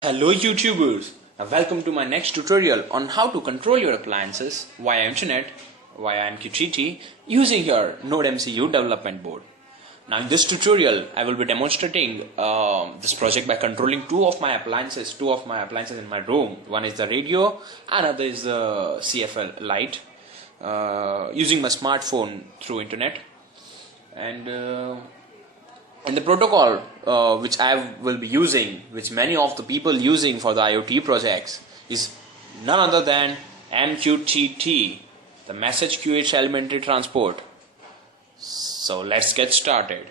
Hello YouTubers, welcome to my next tutorial on how to control your appliances via internet, via MQTT using your Nodemcu development board. Now in this tutorial I will be demonstrating this project by controlling two of my appliances in my room. One is the radio, another is the CFL light, using my smartphone through internet. And the protocol which I will be using, which many of the people using for the IoT projects, is none other than MQTT, the Message QH Elementary Transport. So let's get started.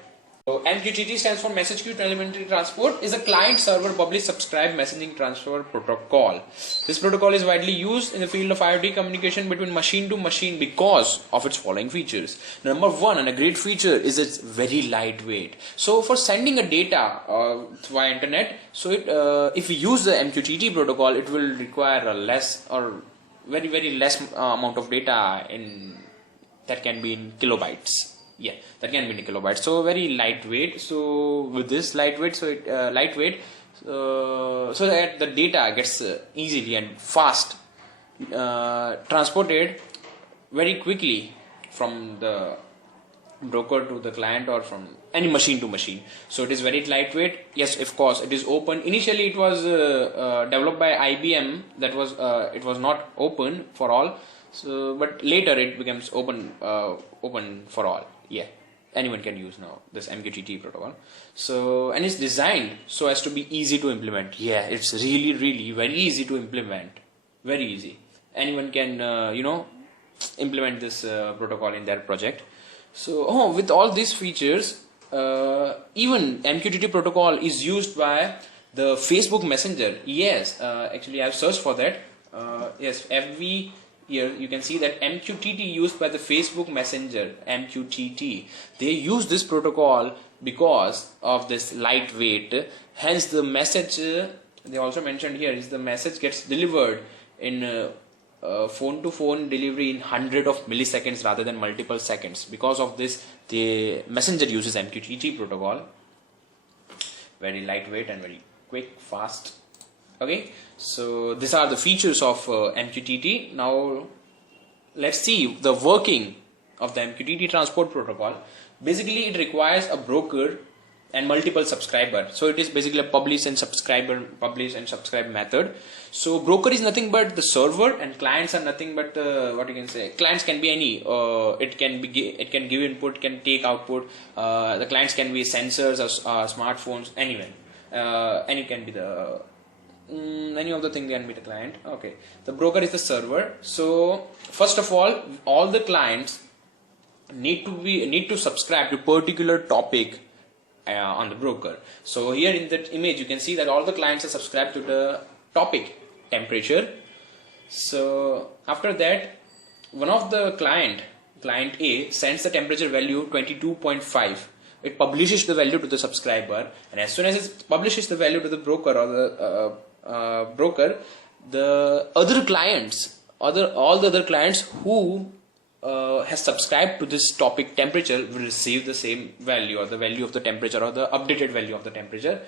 So MQTT stands for Message Queue Telemetry Transport, is a client-server publish subscribe messaging transfer protocol. This protocol is widely used in the field of IoT communication between machine to machine because of its following features. Number one, and a great feature, is it's very lightweight. So for sending a data via internet, so if we use the MQTT protocol, it will require a less or very less amount of data that can be in kilobytes. Yeah, that can be in kilobytes. So very lightweight. So with this lightweight, so that the data gets easily and fast transported very quickly from the broker to the client or from any machine to machine. So it is very lightweight. Yes, of course it is open. Initially it was developed by IBM. That was it was not open for all. So but later it becomes open for all. Yeah, anyone can use now this MQTT protocol. So, and it's designed so as to be easy to implement. Yeah, it's really very easy to implement. Very easy. Anyone can implement this protocol in their project. So with all these features, even MQTT protocol is used by the Facebook Messenger. Yes, actually I've searched for that. Yes, here you can see that MQTT used by the Facebook Messenger, MQTT, they use this protocol because of this lightweight. Hence the message, they also mentioned here, is the message gets delivered in phone to phone delivery in 100 of milliseconds rather than multiple seconds. Because of this, the messenger uses MQTT protocol. Very lightweight and very quick, fast. Okay, so these are the features of MQTT. Now let's see the working of the MQTT transport protocol. Basically it requires a broker and multiple subscriber. So it is basically a publish and subscribe method. So broker is nothing but the server and clients are nothing but what you can say, clients can be any, it can give input, can take output. The clients can be sensors or smartphones, anyone, any can be the any of the thing can be the client. Okay, the broker is the server. So first of all the clients need to subscribe to particular topic on the broker. So here in that image you can see that all the clients are subscribed to the topic temperature. So after that, one of the client A, sends the temperature value 22.5. It publishes the value to the subscriber, and as soon as it publishes the value to the broker or the broker, the other clients, all the other clients who has subscribed to this topic temperature will receive the same value or the value of the temperature or the updated value of the temperature.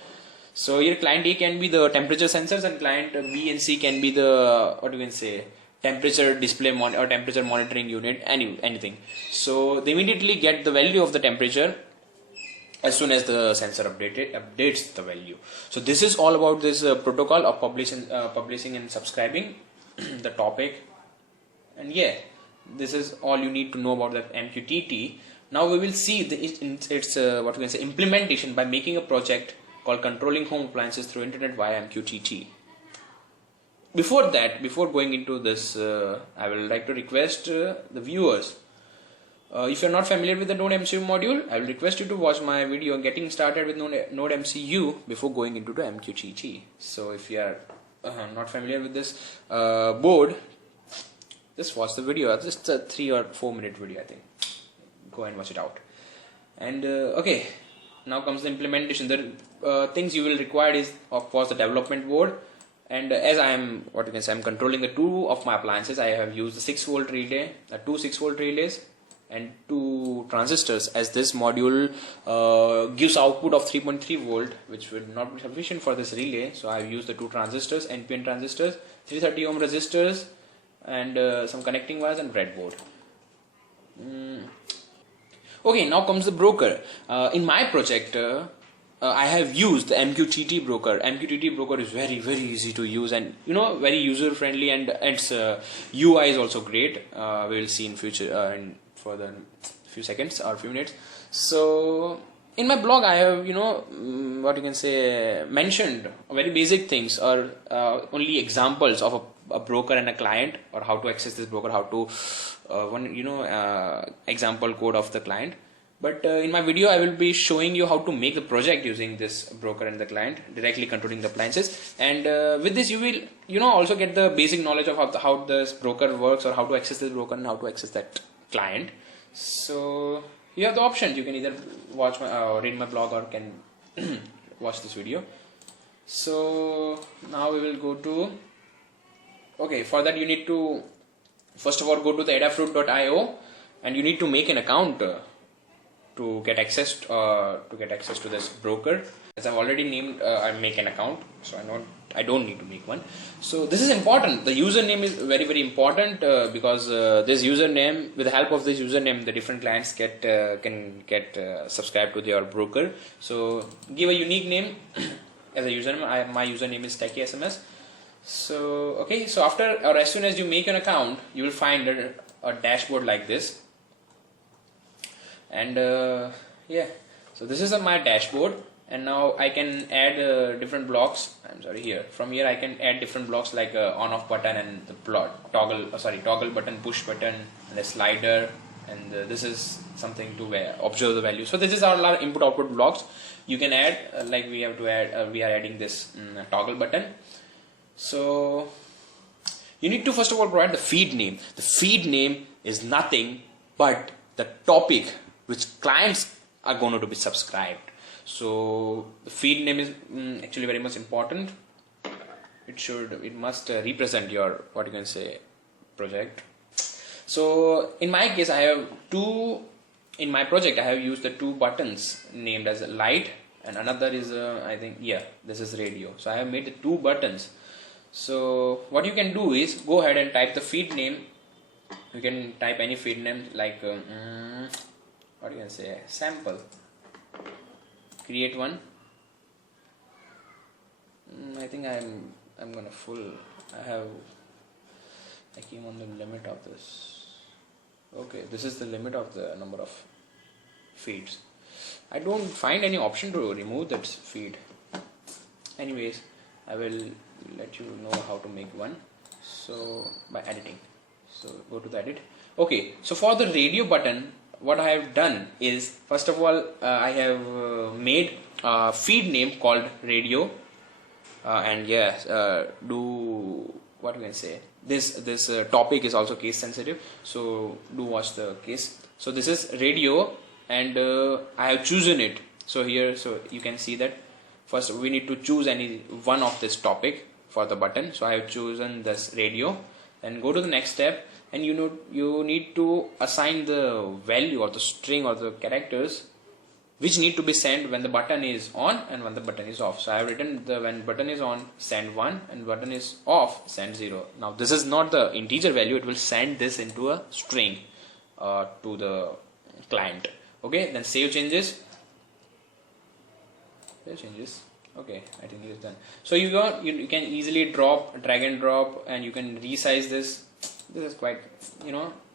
So here client A can be the temperature sensors and client B and C can be the, what you can say, temperature display or temperature monitoring unit, anything. So they immediately get the value of the temperature as soon as the sensor updates the value. So this is all about this protocol of publishing and subscribing the topic. And yeah, this is all you need to know about that MQTT. Now we will see its what we can say, implementation by making a project called controlling home appliances through internet via MQTT. Before going into this, I would like to request the viewers, if you are not familiar with the Nodemcu module, I will request you to watch my video getting started with Nodemcu before going into the MQTT. So if you are not familiar with this board, just watch the video. Just a 3 or 4 minute video, I think. Go and watch it out. And okay, now comes the implementation. The things you will require is, of course, the development board. And as I am, what you can say, I'm controlling the two of my appliances. I have used the 6 volt relay, two 6 volt relays. and 2 transistors, as this module gives output of 3.3 volt, which will not be sufficient for this relay. So I've used the 2 transistors, NPN transistors, 330 ohm resistors, and some connecting wires and breadboard. Okay, now comes the broker. In my project, I have used the MQTT Broker. MQTT Broker is very easy to use, and very user friendly, and its UI is also great. We will see in future in further few seconds or few minutes. So in my blog I have what you can say mentioned very basic things, or only examples of a broker and a client, or how to access this broker, how to example code of the client. But in my video I will be showing you how to make the project using this broker and the client, directly controlling the appliances. And with this you will also get the basic knowledge of how this broker works, or how to access this broker and how to access that client. So you have the options. You can either watch my read my blog, or can watch this video. So now we will go to, okay, for that you need to first of all go to the adafruit.io, and you need to make an account to get access to this broker. As I've already named, I make an account, so I don't need to make one. So this is important. The username is very important, because this username, with the help of this username, the different clients can get subscribed to their broker. So give a unique name as a username. My username is techiesms. So okay, so after, or as soon as you make an account, you will find a dashboard like this. And yeah, so this is my dashboard, and now I can add different blocks. Here from here I can add different blocks like on off button, and the toggle button, push button, and a slider, and this is something to observe the value. So this is our input output blocks. You can add like we have to add, we are adding this toggle button. So you need to first of all provide the feed name. The feed name is nothing but the topic which clients are going to be subscribed. So the feed name is actually very much important. It must represent your, what you can say, project. So in my case I have in my project I have used the 2 buttons named as light, and another is I think, yeah, this is radio. So I have made the 2 buttons. So what you can do is go ahead and type the feed name. You can type any feed name like what you can say, sample. Create one. I think I'm gonna I came on the limit of this. Okay, this is the limit of the number of feeds. I don't find any option to remove that feed. Anyways, I will let you know how to make one. So by editing. So go to the edit. Okay, so for the radio button, what I have done is, first of all, I have made a feed name called radio, and yeah, do what you can say. This topic is also case sensitive, so do watch the case. So this is radio, and I have chosen it. So here, so you can see that first we need to choose any one of this topic for the button. So I have chosen this radio. Then go to the next step, and you need to assign the value or the string or the characters which need to be sent when the button is on and when the button is off. So I have written when button is on, send 1, and button is off, send 0. Now this is not the integer value, it will send this into a string to the client. Okay, then save changes. Okay, I think it is done. So you can easily drag and drop, and you can resize this. This is quite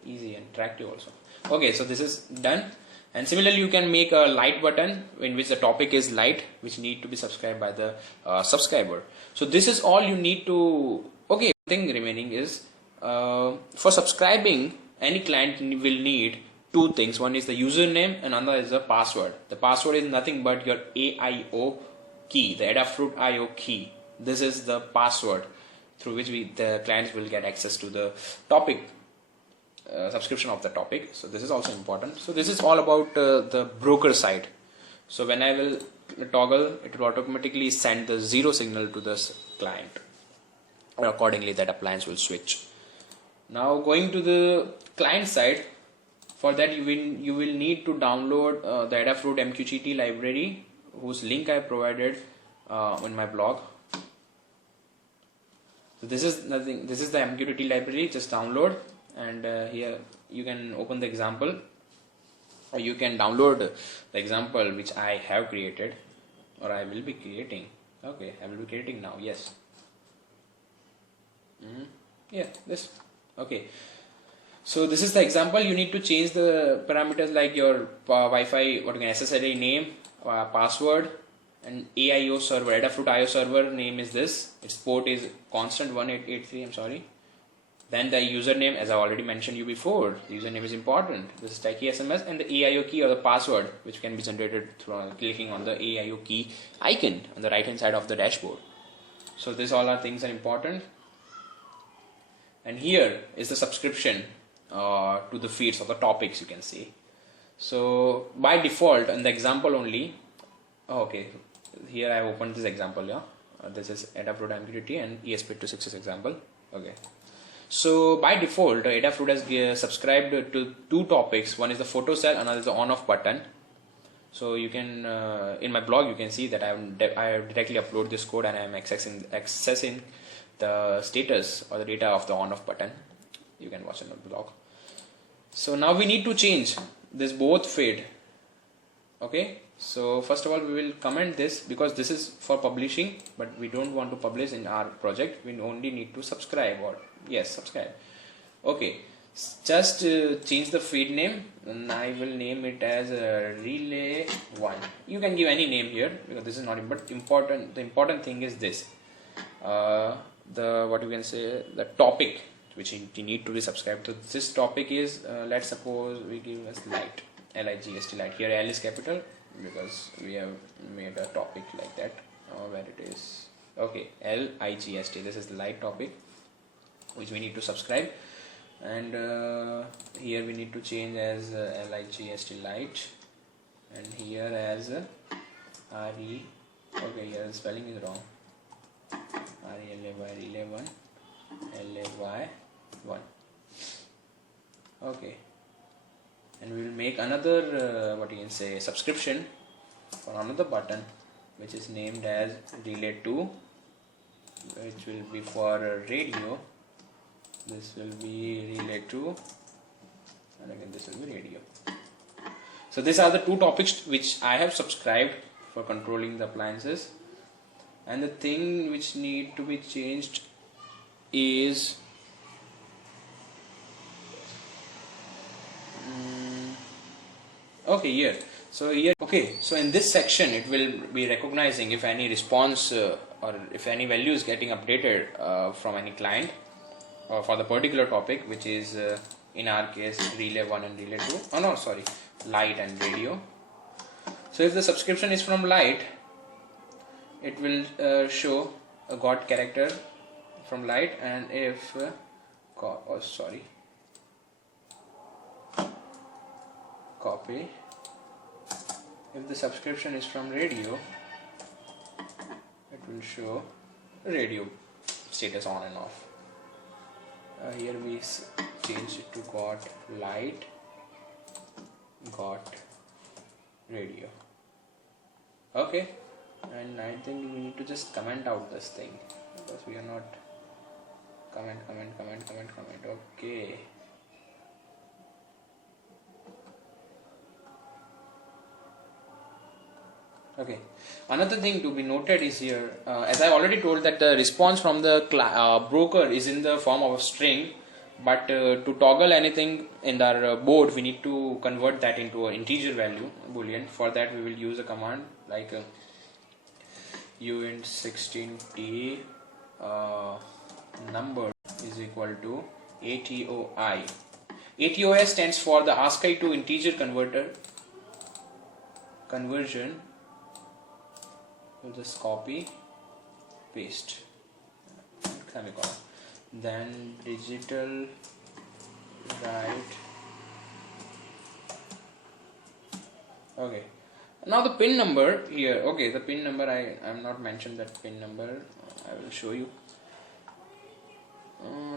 easy and attractive also. Okay, so this is done. And similarly, you can make a light button in which the topic is light, which need to be subscribed by the subscriber. So this is all you need to. Okay, thing remaining is for subscribing, any client will need 2 things. One is the username, and another is the password. The password is nothing but your AIO key, the Adafruit IO key. This is the password through which the clients will get access to the topic, subscription of the topic. So this is also important. So this is all about the broker side. So when I will toggle, it will automatically send the 0 signal to this client, and accordingly that appliance will switch. Now going to the client side, For that you will need to download the Adafruit MQTT library, whose link I provided in my blog. So this is nothing. This is the MQTT library. Just download, and here you can open the example, or you can download the example which I have created, or I will be creating. Okay, I will be creating now. Yes. Yeah, this. Okay. So this is the example. You need to change the parameters like your Wi-Fi, SSID name, password, and AIO server. Adafruit IO server name is this. Its port is constant 1883. I'm sorry. Then the username, as I already mentioned you before, the username is important. This is techiesms, and the AIO key or the password, which can be generated through clicking on the AIO key icon on the right hand side of the dashboard. So these all are things are important. And here is the subscription to the feeds or the topics, you can see. So by default, in the example only, okay, here I have opened this example. Yeah, this is Adafruit MQTT and ESP8266 example. Okay. So by default, Adafruit has subscribed to two topics. One is the photo cell, another is the on-off button. So you can, in my blog, you can see that I have directly upload this code, and I am accessing the status or the data of the on-off button. You can watch it on the blog. So now we need to change this both feed. Okay. So first of all, we will comment this because this is for publishing, but we don't want to publish in our project. We only need to subscribe, or yes, subscribe. Okay, just change the feed name, and I will name it as relay 1. You can give any name here because this is not important. The important thing is this, the topic which you need to be subscribed to. This topic is, let's suppose we give us light, LIGST light. Here L is capital because we have made a topic like that. Where it is, okay, LIGST. This is the light topic which we need to subscribe, and here we need to change as LIGST light, and here as RE. Okay, here the spelling is wrong. RELAY 1, LAY 1. Okay, and we will make another subscription for another button which is named as relay 2, which will be for radio. This will be relay 2, and again this will be radio. So these are the two topics which I have subscribed for controlling the appliances, and the thing which need to be changed is okay, here. So here, okay, so in this section it will be recognizing if any response or if any value is getting updated from any client for the particular topic, which is in our case relay 1 and relay 2. Oh no, sorry, light and radio. So if the subscription is from light, it will show a got character from light, and if copy, if the subscription is from radio, it will show radio status on and off. Here we change it to got light, got radio. Okay, and I think we need to just comment out this thing because we are not comment. Okay. Okay. Another thing to be noted is here, as I already told, that the response from the broker is in the form of a string, but to toggle anything in our board, we need to convert that into an integer value, boolean. For that, we will use a command like uint16t number is equal to ATOI. ATOI stands for the ASCII to integer conversion. We'll just copy, paste, semicolon. Then digital write. Okay. Now the pin number here. Okay, the pin number I am not mentioned that pin number. I will show you.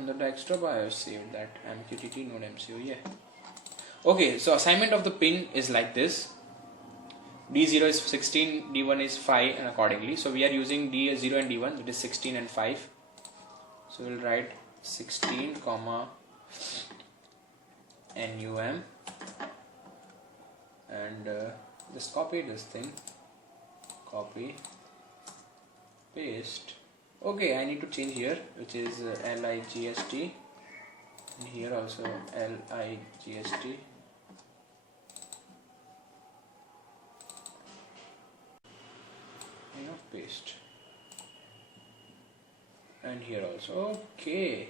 The desktop I have saved that MQTT Nodemcu. Yeah. Okay, so assignment of the pin is like this. D0 is 16, D1 is 5, and accordingly. So we are using D0 and D1, that is 16 and 5. So we'll write 16 comma NUM, and just copy this thing, copy, paste. Okay, I need to change here, which is LIGST, and here also LIGST. Paste, and here also. Okay,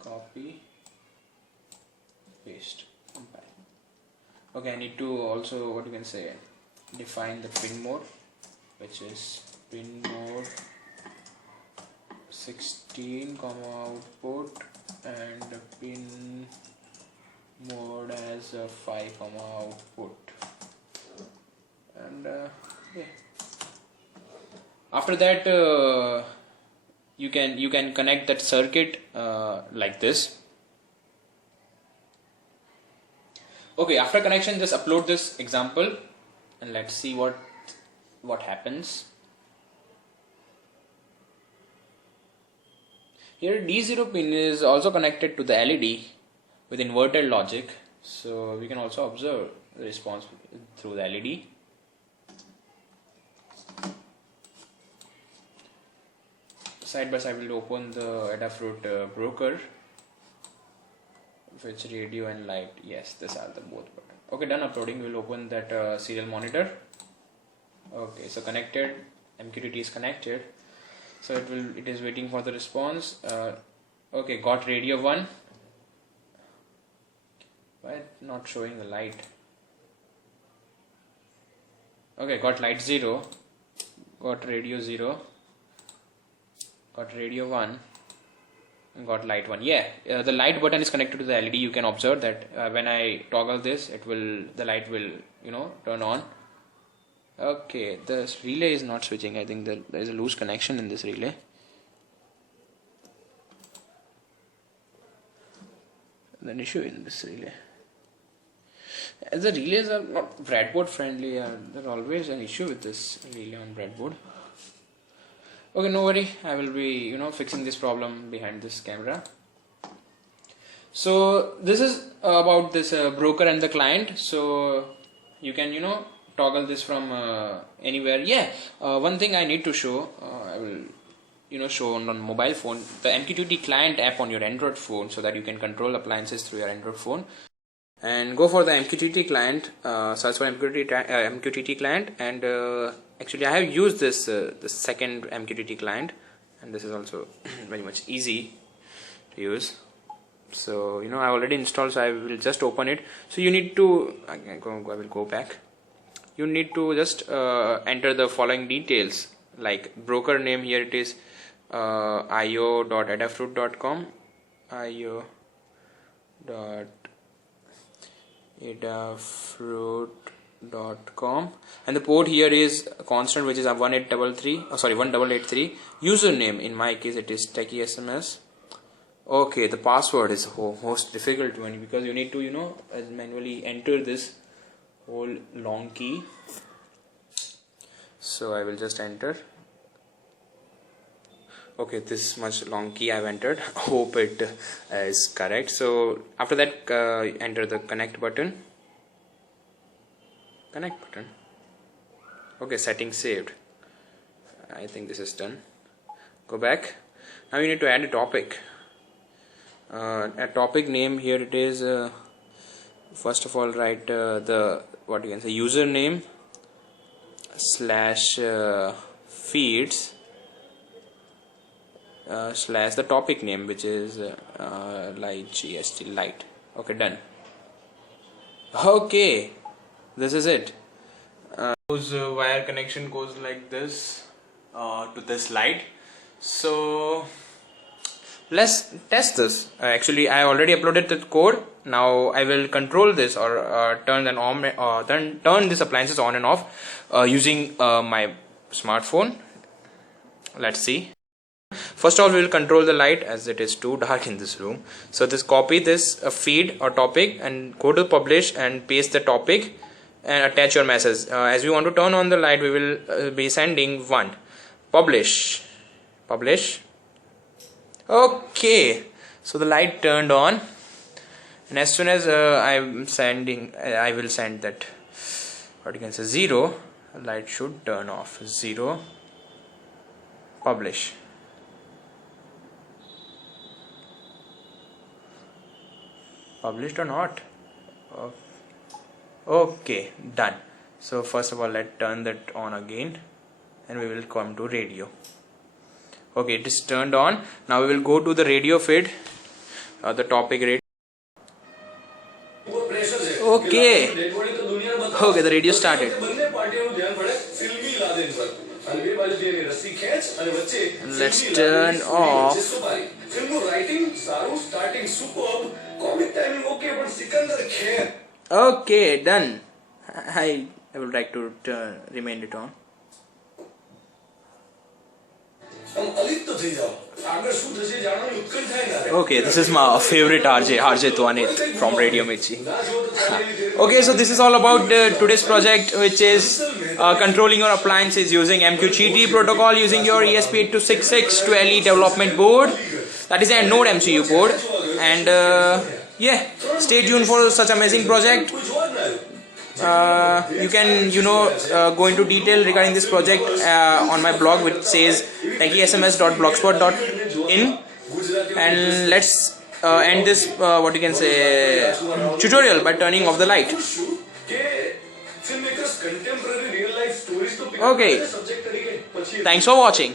copy, paste, compile. Okay, I need to also, what you can say, define the pin mode, which is pin mode 16 comma output, and pin mode as a 5 comma output. And yeah. After that, you can connect that circuit like this. Okay, after connection, just upload this example and let's see what happens. Here D0 pin is also connected to the LED with inverted logic, so we can also observe the response through the LED. Side by side, we'll open the Adafruit Broker, which radio and light. Yes, these are the both buttons. Okay, done uploading. We'll open that serial monitor. Okay, so connected. MQTT is connected. So it is waiting for the response. Okay, got radio 1. Why not showing the light? Okay, got light 0. Got radio 0. Got radio 1 and got light 1. Yeah, the light button is connected to the LED. You can observe that when I toggle this, the light will turn on. Okay, this relay is not switching. I think there is a loose connection in this relay. An issue in this relay. As the relays are not breadboard friendly, there's always an issue with this relay on breadboard. Okay, no worry, I will be fixing this problem behind this camera. So this is about this broker and the client. So you can toggle this from anywhere. Yeah, one thing I need to show, I will show on mobile phone, the MQTT client app on your Android phone, so that you can control appliances through your Android phone. And go for the MQTT client, search for MQTT client, and actually I have used this the second MQTT client, and this is also very much easy to use. So I already installed, so I will just open it. So you need to, I will go back. You need to just enter the following details, like broker name. Here it is io.adafruit.com, io.adafruit.com, and the port here is constant, which is 1883. Username, in my case it is techiesms. Okay, the password is most difficult one, because you need to manually enter this whole long key. So I will just enter. Okay, this much long key I have entered. Hope it is correct. So after that, enter the connect button. Okay, settings saved. I think this is done. Go back. Now you need to add a topic. A topic name, here it is. First of all, write username / feeds / the topic name, which is light. Okay, done. Okay, this is it. Wire connection goes like this to this light. So let's test this. Actually, I already uploaded the code. Now I will control this, or turn these appliances on and off using my smartphone. Let's see. First of all, we will control the light as it is too dark in this room. So this copy this feed or topic and go to publish and paste the topic and attach your message. As we want to turn on the light, we will be sending one publish. Okay, so the light turned on, and as soon as I will send that, what you can say, 0, light should turn off. 0 publish. Published or not? Okay, done. So first of all, let's turn that on again, and we will come to radio. Okay, it is turned on. Now we will go to the radio feed, the topic radio. Okay, the radio started. Let's turn off. Okay, done. I would like to remain it on. Okay, this is my favorite RJ Twanit from Radio Mirchi. Okay, so this is all about today's project, which is controlling your appliances using MQTT protocol using your ESP8266 12E development board. That is a Nodemcu board. And yeah, stay tuned for such amazing project. You can go into detail regarding this project on my blog, which says techiesms.blogspot.in. and let's end this what you can say tutorial by turning off the light. Okay, thanks for watching.